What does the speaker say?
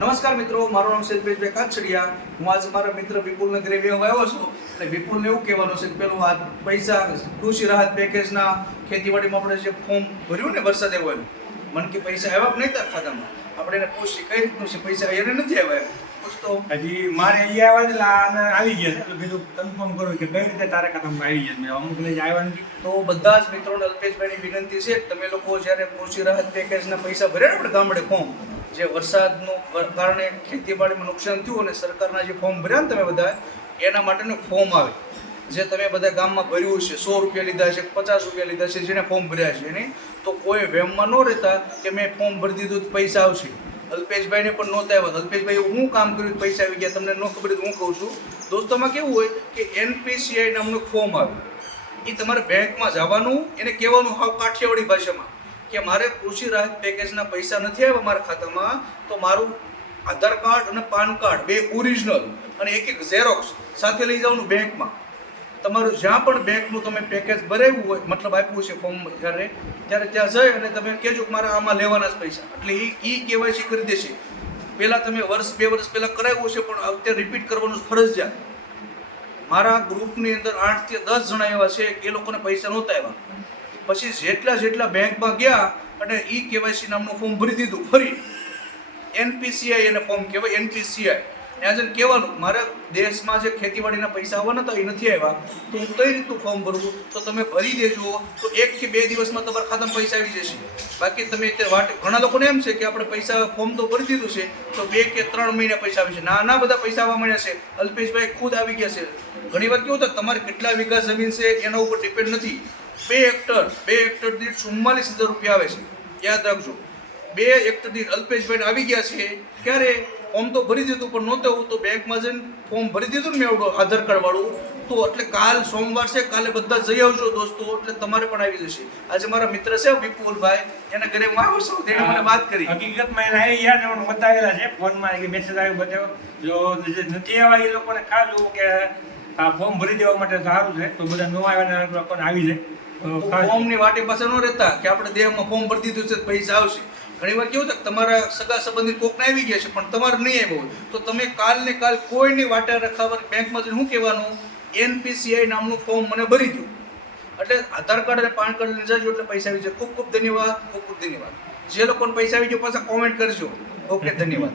નમસ્કાર મિત્રો, મારું નામ શિલ્પેશભાઈ કાછડિયા. હું આજે મારા મિત્ર વિપુલને ઘરે આવ્યો છું અને વિપુલને એવું કહેવાનું છે કે પેલું આ પૈસા કૃષિ રાહત પેકેજના ખેતીવાડીમાં આપણે જે ફોર્મ ભર્યું ને વરસાદ આવ્યો એનું, મને કે પૈસા આવ્યા કે નહીં તાર ખાતામાં? આપણે એને પૂછી કઈ રીતનું છે, પૈસા એને નથી આવ્યા પૂછતો હજી મારે અહીંયા આવી ગયા છે તો કીધું કન્ફર્મ કરો કે કઈ રીતે તારા ખાતામાં આવી ગયા. મેં અમુક લઈ આવ્યા નથી. તો બધા જ મિત્રોને અલ્પેશભાઈની વિનંતી છે કે તમે લોકો જ્યારે કૃષિ રાહત પેકેજના પૈસા ભર્યા ને આપણે ગામડે ફોર્મ, જે વરસાદનું કારણે ખેતીવાડીમાં નુકસાન થયું અને સરકારના જે ફોર્મ ભર્યા ને તમે બધા, એના માટેનું ફોર્મ આવે જે તમે બધા ગામમાં ભર્યું છે, 100 રૂપિયા લીધા છે, 50 રૂપિયા લીધા છે, જેને ફોર્મ ભર્યા છે એને, તો કોઈ વેમમાં ન રહેતા કે મેં ફોર્મ ભરી દીધું તો પૈસા આવશે. અલ્પેશભાઈને પણ નહોતા આવ્યા. અલ્પેશભાઈ હું કામ કર્યું પૈસા આવી ગયા, તમને ન ખબર હું કહું છું. દોસ્તોમાં કેવું હોય કે NPCI નામનું ફોર્મ આવે, એ તમારે બેંકમાં જવાનું, એને કહેવાનું હાવ કાઠિયાવાડી ભાષામાં કે મારે કૃષિ રાહત પેકેજના પૈસા નથી આવ્યા મારા ખાતામાં, તો મારું આધાર કાર્ડ અને પાન કાર્ડ બે ઓરિજિનલ અને એક ઝેરોક્સ સાથે લઈ જવાનું બેંકમાં. તમારું જ્યાં પણ બેંકનું તમે પેકેજ ભરાવ્યું હોય, મતલબ આપ્યું છે ફોર્મ ત્યારે ત્યાં જઈ અને તમે કહેજો કે મારે આમાં લેવાના જ પૈસા, એટલે એ KYC કરી દેશે. પહેલાં તમે વર્ષ 2 વર્ષ પહેલાં કરાવ્યું છે પણ અત્યારે રિપીટ કરવાનું ફરજિયાત. મારા ગ્રુપની અંદર 8 થી 10 જણા એવા છે કે એ લોકોને પૈસા નહોતા આવ્યા. પછી જેટલા બેંકમાં ગયા અને KYC નામનું ફોર્મ ભરી દીધું, ફરી NPCI એને ફોર્મ કહેવાય, NPCI ત્યાં જઈને કહેવાનું મારા દેશમાં જે ખેતીવાડીના પૈસા આવવાના હતા એ નથી આવ્યા, તો હું કઈ રીતનું ફોર્મ ભરવું, તો તમે ભરી દેજો તો 1 કે 2 દિવસમાં તમારા ખાતામાં પૈસા આવી જશે. બાકી તમે અત્યારે વાટે ઘણા લોકોને એમ છે કે આપણે પૈસા ફોર્મ તો ભરી દીધું છે તો 2 કે 3 મહિના પૈસા આવી છે. ના બધા પૈસા આવવા મળ્યા છે. અલ્પેશભાઈ ખુદ આવી ગયા છે. ઘણી વાર કેવું થાય, તમારે કેટલા વીઘા જમીન છે એના ઉપર ડિપેન્ડ નથી. 2 હેક્ટર દીઠ 44,000 રૂપિયા આવે છે, યાદ રાખજો. 2 હેક્ટર દીઠ અલ્પેશભાઈને આવી ગયા છે. ક્યારે ફોર્મ તો ભરી દીધું પણ નહોતું, તો બેંકમાં જઈને ફોર્મ ભરી દીધું ને મેં આવડો આધાર કાર્ડ વાળું, તો એટલે કાલ સોમવાર છે, કાલે બધા જઈ આવજો દોસ્તો, એટલે તમારે પણ આવી જશે. આજે મારા મિત્ર છે વિપુલભાઈ, એના ઘરે હું આવ્યો છું, તેણે મને વાત કરી. હકીકતમાં એને આવી ગયા ને બતાવેલા છે ફોનમાં કે મેસેજ આવ્યો બતાવ્યો. જો નથી આવ્યા એ લોકોને ખાસ જોવું કે આ ફોર્મ ભરી દેવા માટે સારું છે, તો બધા ન આવ્યા લોકોને આવી જાય. ફોર્મની વાટે પાસે ન રહેતા કે આપણે દેહમાં ફોર્મ ભરી દીધું છે પૈસા આવશે. ઘણી વાર કેવું થાય તમારા સગા સંબંધી કોકને આવી ગયા છે પણ તમારે નહીં આવ્યો હોય, તો તમે કાલને કાલ કોઈની વાટે રખાવર બેંકમાં જઈને શું કહેવાનું, NPCI નામનું ફોર્મ મને ભરી દો, એટલે આધાર કાર્ડ અને પાન કાર્ડ લઈ જજો એટલે પૈસા આવી જાય. ખૂબ ધન્યવાદ. જે લોકોને પૈસા આવી ગયો પાછા કોમેન્ટ કરજો. ઓકે, ધન્યવાદ.